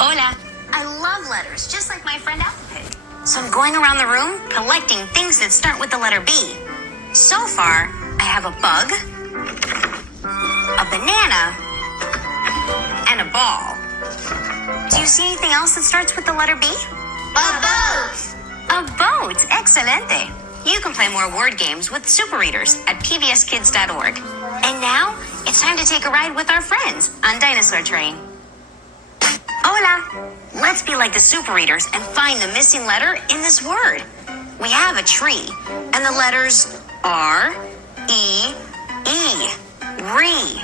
Hola. I love letters, just like my friend Alpha. So I'm going around the room collecting things that start with the letter B. So far, I have a bug, a banana, and a ball. Do you see anything else that starts with the letter B? A boat. A boat. Excelente. You can play more word games with Super Readers at pbskids.org. And now, it's time to take a ride with our friends on Dinosaur Train. Hola! Let's be like the Super Readers and find the missing letter in this word. We have a tree, and the letters R, E, E. Re.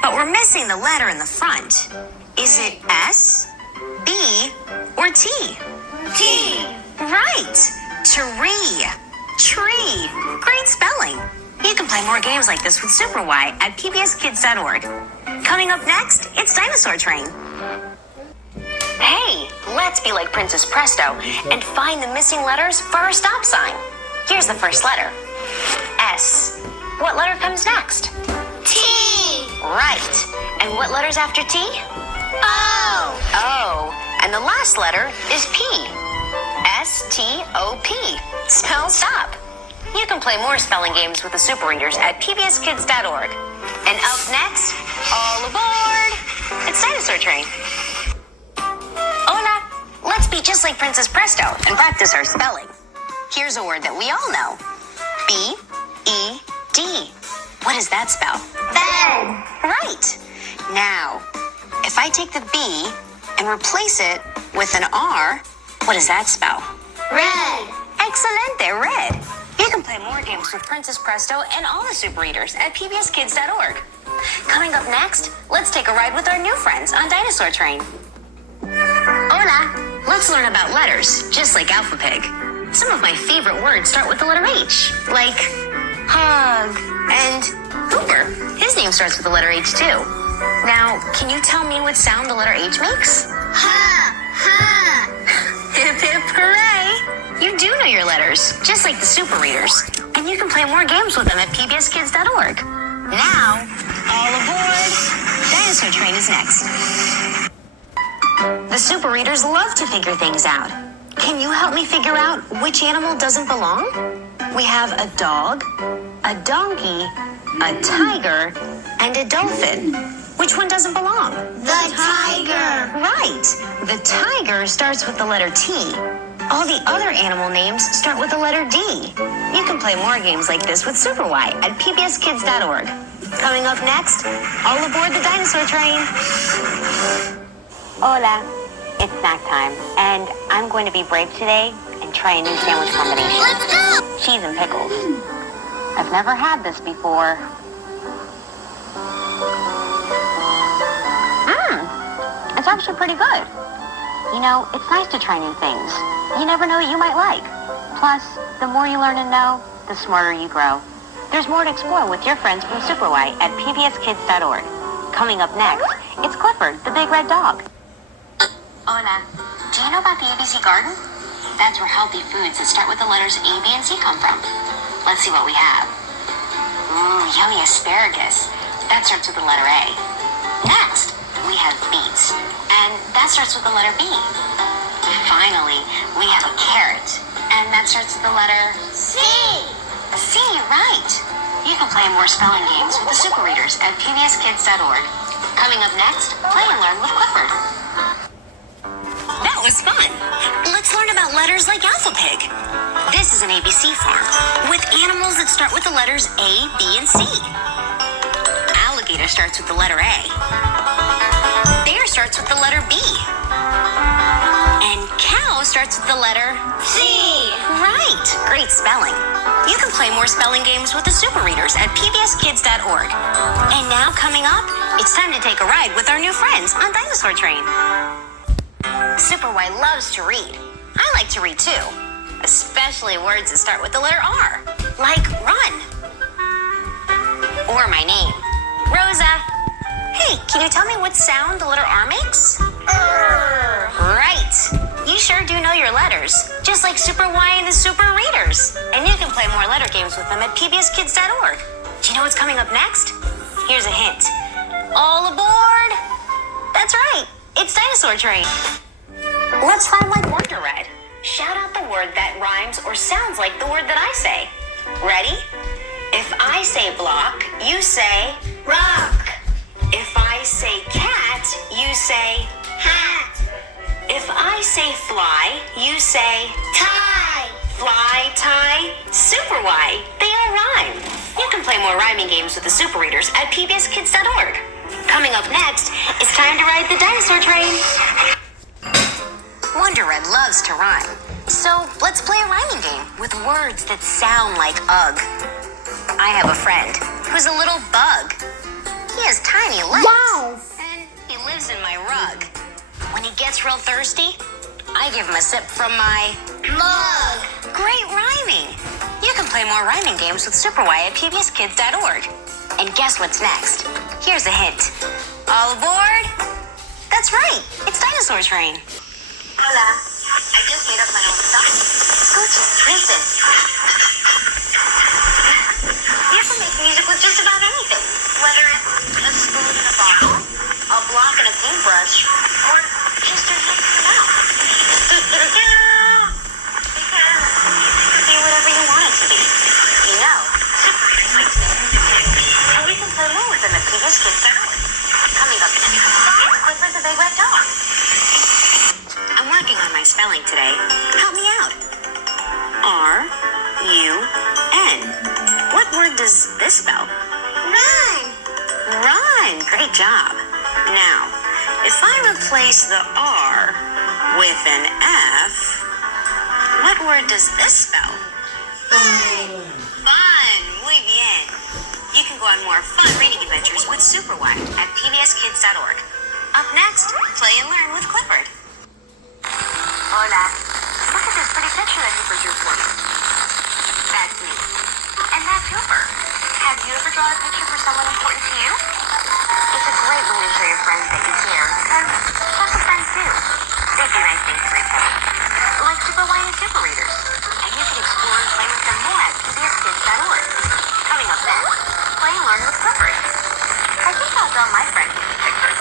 But we're missing the letter in the front. Is it S, B, or T? T. Right! Tree. Tree. Great spelling. You can play more games like this with Super Y at pbskids.org. Coming up next, it's Dinosaur Train. Hey, let's be like Princess Presto and find the missing letters for our stop sign. Here's the first letter. S. What letter comes next? T. Right. And what letter's after T? O. O. And the last letter is P. S-T-O-P. Spell stop. You can play more spelling games with the Super Readers at pbskids.org. And up next, all aboard! It's Dinosaur Train. Hola! Let's be just like Princess Presto and practice our spelling. Here's a word that we all know. B-E-D. What does that spell? Bed. Right. Now, if I take the B and replace it with an R, what does that spell? Red. Excelente, red. You can play more games with Princess Presto and all the Super Readers at pbskids.org. Coming up next, let's take a ride with our new friends on Dinosaur Train. Hola! Let's learn about letters, just like Alpha Pig. Some of my favorite words start with the letter H, like hug and Hooper. His name starts with the letter H too. Now, can you tell me what sound the letter H makes? Ha. Ha. Hip hip hooray! You do know your letters, just like the Super Readers. And you can play more games with them at pbskids.org. Now, all aboard! Dinosaur Train is next. The Super Readers love to figure things out. Can you help me figure out which animal doesn't belong? We have a dog, a donkey, a tiger, and a dolphin. Which one doesn't belong? The tiger. Right. The tiger starts with the letter T. All the other animal names start with the letter D. You can play more games like this with Super Y at pbskids.org. Coming up next, all aboard the Dinosaur Train. Hola, it's snack time, and I'm going to be brave today and try a new sandwich combination. Let's go. Cheese and pickles. I've never had this before. It's actually pretty good. You know, it's nice to try new things. You never know what you might like. Plus, the more you learn and know, the smarter you grow. There's more to explore with your friends from Super Y at pbskids.org. Coming up next, it's Clifford, the big red dog. Hola. Do you know about the ABC Garden? That's where healthy foods that start with the letters A, B, and C come from. Let's see what we have. Yummy asparagus. That starts with the letter A. Next, we have beets, and that starts with the letter B. Finally, we have a carrot, and that starts with the letter C. C, right. You can play more spelling games with the Super Readers at pbskids.org. Coming up next, play and learn with Clifford. That was fun. Let's learn about letters like Alpha Pig. This is an ABC farm with animals that start with the letters A, B, and C. Alligator starts with the letter A. Bear starts with the letter B. And cow starts with the letter C. Right. Great spelling. You can play more spelling games with the Super Readers at pbskids.org. And now coming up, it's time to take a ride with our new friends on Dinosaur Train. Super Y loves to read. I like to read too, especially words that start with the letter R, like run. Or my name, Rosa. Hey, can you tell me what sound the letter R makes? Right. You sure do know your letters, just like Super Y and the Super Readers. And you can play more letter games with them at pbskids.org. Do you know what's coming up next? Here's a hint. All aboard! That's right. It's time Dinosaur Train. Let's rhyme like Wonder Red. Shout out the word that rhymes or sounds like the word that I say. Ready? If I say block, you say Rock. if I say cat, you say Hat. if I say fly, you say Tie. fly, tie, super Y. They all rhyme. You can play more rhyming games with the Super Readers at pbskids.org. Coming up next, it's time to ride the dinosaur train. Wonder Red loves to rhyme. So let's play a rhyming game with words that sound like ugh. I have a friend who's a little bug. He has tiny legs. Yes. And he lives in my rug. When he gets real thirsty, I give him a sip from my Mug. great rhyming. You can play more rhyming games with Super Y at pbskids.org. And guess what's next? Here's a hint. All aboard? That's right. It's Dinosaur Train. Hola. I just made up my own song. Scoochie, listen. You can make music with just about anything. Whether it's a spoon in a bottle, a block in a paintbrush, or just a hit in your mouth. Because music can be whatever you want it to be. You know, Super Readers like to make music too. And you can play more with them at pbskids.org. Coming up next, it's Clifford the Big Red Dog. I'm working on my spelling today. Help me out. R-U-N. What word does this spell? Run. Run. Great job. Now, if I replace the R with an F, what word does this spell? Fun. Muy bien. You can go on more fun reading adventures with Super Y at pbskids.org. Up next, play and learn with Clifford. Hola. Look at this pretty picture that Hooper drew for me. That's me. And that's Hooper. Have you ever drawn a picture for someone important to you? It's a great way to show your friends that you care, because special friends do. They do nice things for each other. Like Super Y and Super Readers. And you can explore and play with them more at pbskids.org. Coming up next, play and learn with Clifford. I think I'll draw my friend in the picture.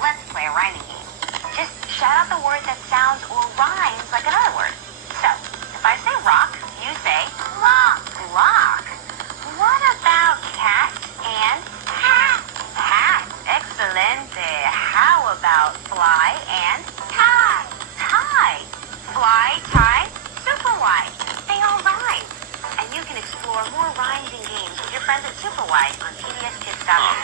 Let's play a rhyming game. Just shout out the word that sounds or rhymes like another word. So, if I say rock, you say rock. Rock. What about cat and hat? Hat. Excelente. How about fly and tie? Tie. Fly, tie, Super Y. They all rhyme. And you can explore more rhymes and games with your friends at Super Y on pbskids.org.